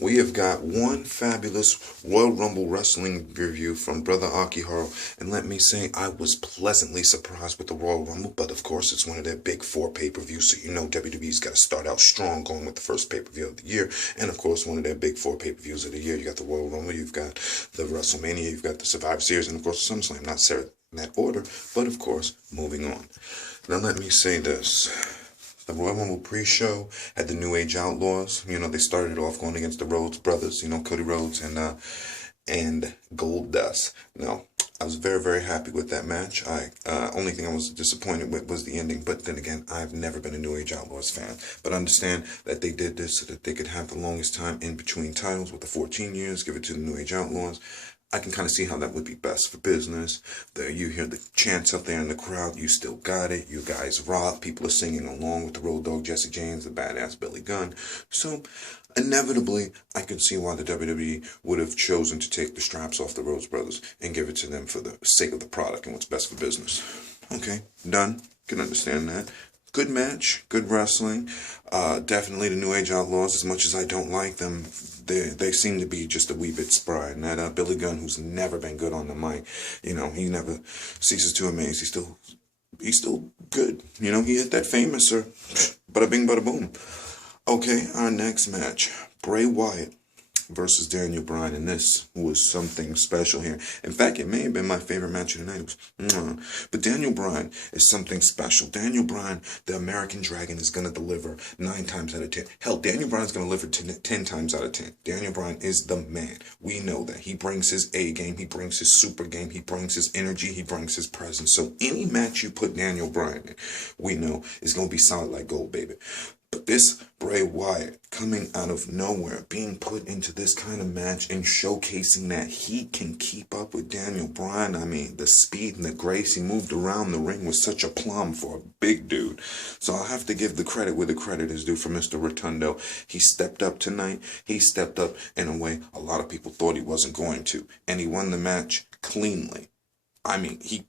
we have got one fabulous Royal Rumble wrestling review from Brother Akiharo, and let me say, I was pleasantly surprised with the Royal Rumble, but of course, it's one of their big four pay-per-views, so you know WWE's got to start out strong going with the first pay-per-view of the year, and of course, one of their big four pay-per-views of the year. You got the Royal Rumble, you've got the WrestleMania, you've got the Survivor Series, and of course, the SummerSlam. Not necessarily in that order, but of course, moving on. Now, let me say this. The Royal Rumble pre-show had the New Age Outlaws. You know, they started off going against the Rhodes brothers, you know, Cody Rhodes and Goldust. Now, I was very, very happy with that match. Only thing I was disappointed with was the ending. But then again, I've never been a New Age Outlaws fan. But I understand that they did this so that they could have the longest time in between titles with the 14 years, give it to the New Age Outlaws. I can kind of see how that would be best for business. You hear the chants up there in the crowd. You still got it. You guys rock. People are singing along with the Road Dogg Jesse James, the badass Billy Gunn. So, inevitably, I can see why the WWE would have chosen to take the straps off the Rhodes brothers and give it to them for the sake of the product and what's best for business. Okay, done. Can understand that. Good match, good wrestling. Definitely the New Age Outlaws, as much as I don't like them, they seem to be just a wee bit spry. And that Billy Gunn, who's never been good on the mic, you know, he never ceases to amaze. He's still good. You know, he hit that famous, bada bing, bada boom. Okay, our next match, Bray Wyatt versus Daniel Bryan, and this was something special here. In fact, it may have been my favorite match of the night. But Daniel Bryan is something special. Daniel Bryan, the American Dragon, is going to deliver 9 times out of 10. Hell, Daniel Bryan is going to deliver 10 times out of 10. Daniel Bryan is the man. We know that. He brings his A game. He brings his super game. He brings his energy. He brings his presence. So any match you put Daniel Bryan in, we know is going to be solid like gold, baby. But this Bray Wyatt coming out of nowhere, being put into this kind of match and showcasing that he can keep up with Daniel Bryan. I mean, the speed and the grace he moved around the ring was such a plum for a big dude. So I'll have to give the credit where the credit is due for Mr. Rotundo. He stepped up tonight. He stepped up in a way a lot of people thought he wasn't going to. And he won the match cleanly. I mean, he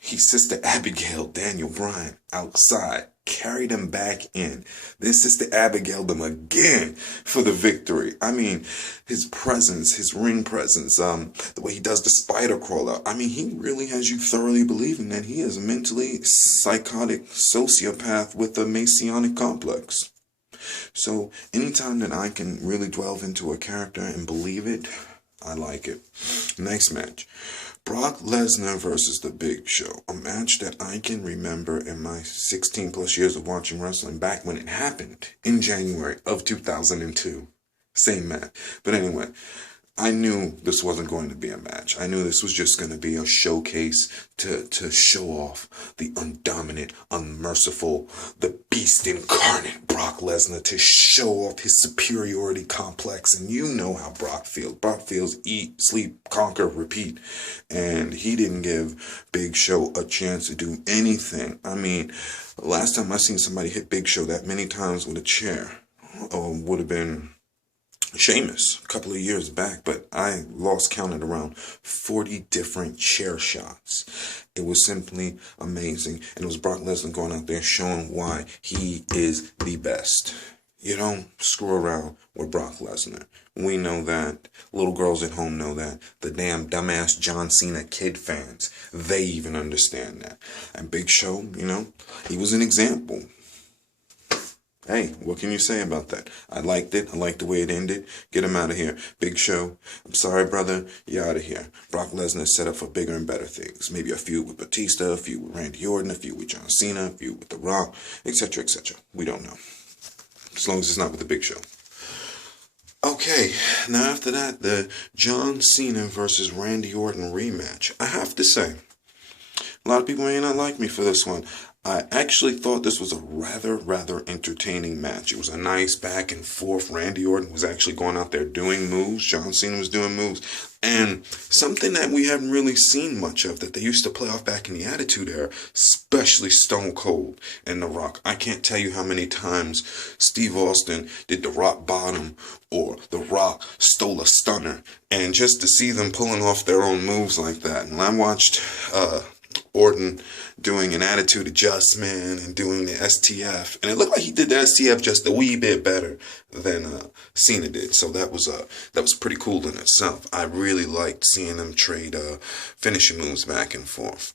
Sister Abigail Daniel Bryan outside, carried him back in. Then Sister Abigail him again for the victory. I mean, his presence, his ring presence, the way he does the spider crawler. I mean, he really has you thoroughly believing that he is a mentally psychotic sociopath with a Masonic complex. So anytime that I can really delve into a character and believe it, I like it. Next match. Brock Lesnar versus The Big Show, a match that I can remember in my 16 plus years of watching wrestling back when it happened in January of 2002. Same match. But anyway, I knew this wasn't going to be a match. I knew this was just going to be a showcase to show off the undominant, unmerciful, the beast incarnate Brock Lesnar, to show off his superiority complex. And you know how Brock feels. Brock feels eat, sleep, conquer, repeat. And he didn't give Big Show a chance to do anything. I mean, last time I seen somebody hit Big Show that many times with a chair would have been Sheamus a couple of years back, but I lost count at around 40 different chair shots. It was simply amazing, and it was Brock Lesnar going out there showing why he is the best. You don't screw around with Brock Lesnar. We know that. Little girls at home know that. The damn dumbass John Cena kid fans, they even understand that. And Big Show, you know, he was an example. Hey, what can you say about that? I liked it. I liked the way it ended. Get him out of here. Big Show, I'm sorry, brother. You're out of here. Brock Lesnar is set up for bigger and better things. Maybe a feud with Batista, a feud with Randy Orton, a feud with John Cena, a feud with The Rock, etc., etc. We don't know. As long as it's not with the Big Show. Okay, now after that, the John Cena versus Randy Orton rematch. I have to say, a lot of people may not like me for this one. I actually thought this was a rather entertaining match. It was a nice back and forth. Randy Orton was actually going out there doing moves. John Cena was doing moves. And something that we haven't really seen much of, that they used to play off back in the Attitude Era, especially Stone Cold and The Rock. I can't tell you how many times Steve Austin did the rock bottom or The Rock stole a stunner. And just to see them pulling off their own moves like that. And I watched Orton doing an attitude adjustment and doing the STF, and it looked like he did the STF just a wee bit better than Cena did. So that was pretty cool in itself. I really liked seeing them trade finishing moves back and forth.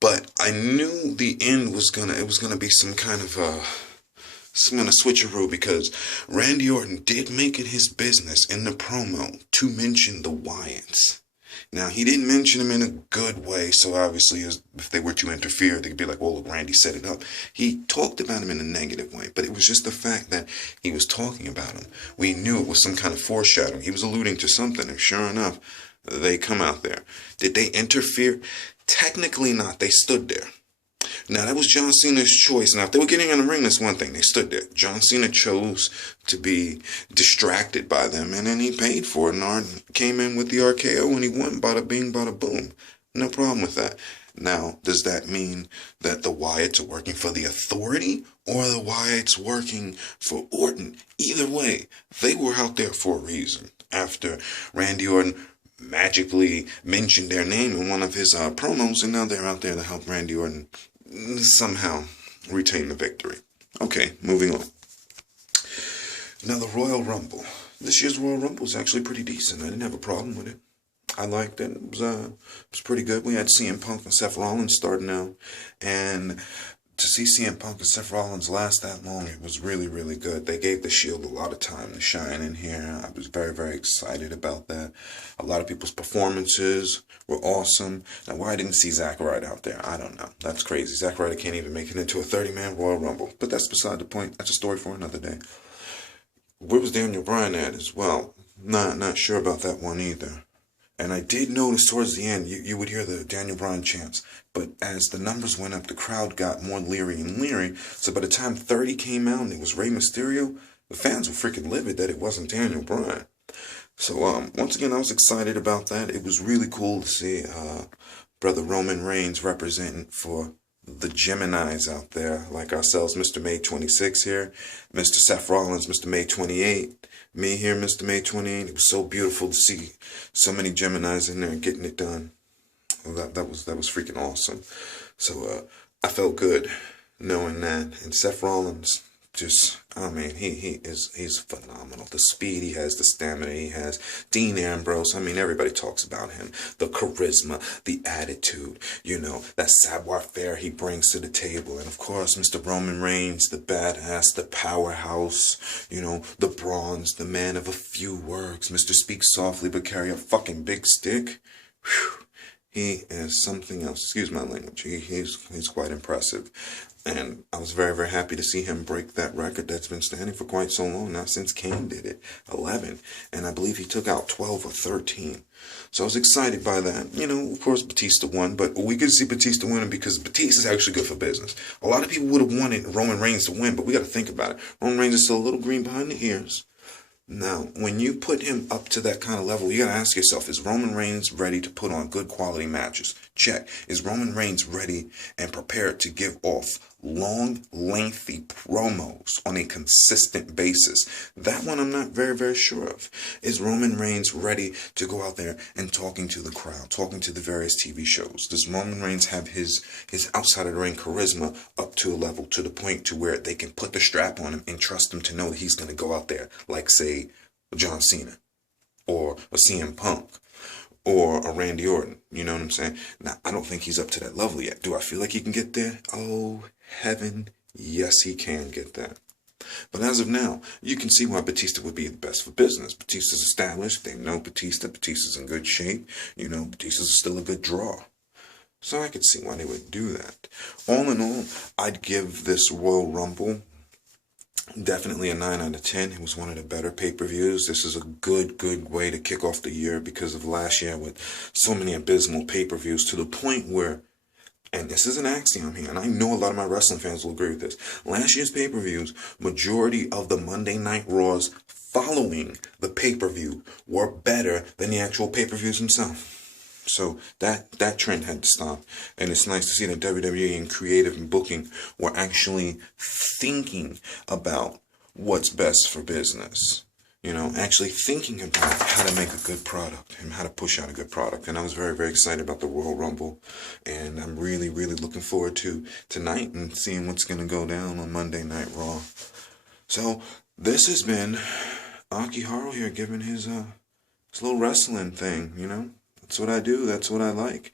But I knew the end was gonna be some kind of switcheroo, because Randy Orton did make it his business in the promo to mention the Wyatts. Now, he didn't mention them in a good way, so obviously if they were to interfere, they could be like, well, look, Randy set it up. He talked about him in a negative way, but it was just the fact that he was talking about him. We knew it was some kind of foreshadowing. He was alluding to something, and sure enough, they come out there. Did they interfere? Technically not. They stood there. Now, that was John Cena's choice. Now, if they were getting in the ring, that's one thing. They stood there. John Cena chose to be distracted by them, and then he paid for it. And Arn came in with the RKO, and he won. Bada bing, bada boom. No problem with that. Now, does that mean that the Wyatts are working for the Authority, or the Wyatts working for Orton? Either way, they were out there for a reason. After Randy Orton magically mentioned their name in one of his promos, and now they're out there to help Randy Orton somehow retain the victory. Okay, moving on. Now, the Royal Rumble. This year's Royal Rumble was actually pretty decent. I didn't have a problem with it. I liked it. It was pretty good. We had CM Punk and Seth Rollins starting out, and to see CM Punk and Seth Rollins last that long, it was really, really good. They gave the Shield a lot of time to shine in here. I was very, very excited about that. A lot of people's performances were awesome. Now, why I didn't see Zack Ryder out there, I don't know. That's crazy. Zack Ryder can't even make it into a 30-man Royal Rumble. But that's beside the point. That's a story for another day. Where was Daniel Bryan at as well? Not sure about that one either. And I did notice towards the end, you would hear the Daniel Bryan chants. But as the numbers went up, the crowd got more leery and leery. So by the time 30 came out and it was Rey Mysterio, the fans were freaking livid that it wasn't Daniel Bryan. So once again, I was excited about that. It was really cool to see Brother Roman Reigns representing for the Geminis out there, like ourselves, Mr. May 26 here, Mr. Seth Rollins, Mr. May 28, me here, Mr. May 28. It was so beautiful to see so many Geminis in there getting it done. That was freaking awesome. So I felt good knowing that. And Seth Rollins, he's phenomenal. The speed he has, the stamina he has. Dean Ambrose, everybody talks about him. The charisma, the attitude, that savoir-faire he brings to the table. And of course, Mr. Roman Reigns, the badass, the powerhouse, the bronze, the man of a few words. Mr. Speak softly but carry a fucking big stick. Whew. He is something else. Excuse my language. He's quite impressive. And I was very, very happy to see him break that record that's been standing for quite so long now, since Kane did it, 11. And I believe he took out 12 or 13. So I was excited by that. Of course, Batista won, but we could see Batista winning because Batista's actually good for business. A lot of people would have wanted Roman Reigns to win, but we got to think about it. Roman Reigns is still a little green behind the ears. Now, when you put him up to that kind of level, you got to ask yourself, is Roman Reigns ready to put on good quality matches? Check. Is Roman Reigns ready and prepared to give off long, lengthy promos on a consistent basis? That one I'm not very, very sure of. Is Roman Reigns ready to go out there and talking to the crowd, talking to the various TV shows? Does Roman Reigns have his outside of the ring charisma up to a level, to the point to where they can put the strap on him and trust him to know that he's going to go out there like, say, John Cena or a CM Punk or a Randy Orton? You know what I'm saying? Now, I don't think he's up to that level yet. Do I feel like he can get there? Oh, heaven, yes, he can get that. But as of now, you can see why Batista would be the best for business. Batista's established. They know Batista. Batista's in good shape. Batista's still a good draw. So I could see why they would do that. All in all, I'd give this Royal Rumble definitely a 9 out of 10. It was one of the better pay-per-views. This is a good way to kick off the year because of last year with so many abysmal pay-per-views, to the point where, and this is an axiom here, and I know a lot of my wrestling fans will agree with this, last year's pay-per-views, majority of the Monday Night Raws following the pay-per-view were better than the actual pay-per-views themselves. So that trend had to stop. And it's nice to see that WWE and creative and booking were actually thinking about what's best for business. actually thinking about how to make a good product and how to push out a good product. And I was very, very excited about the Royal Rumble. And I'm really, really looking forward to tonight and seeing what's going to go down on Monday Night Raw. So this has been Akiharu here giving his little wrestling thing, That's what I do. That's what I like.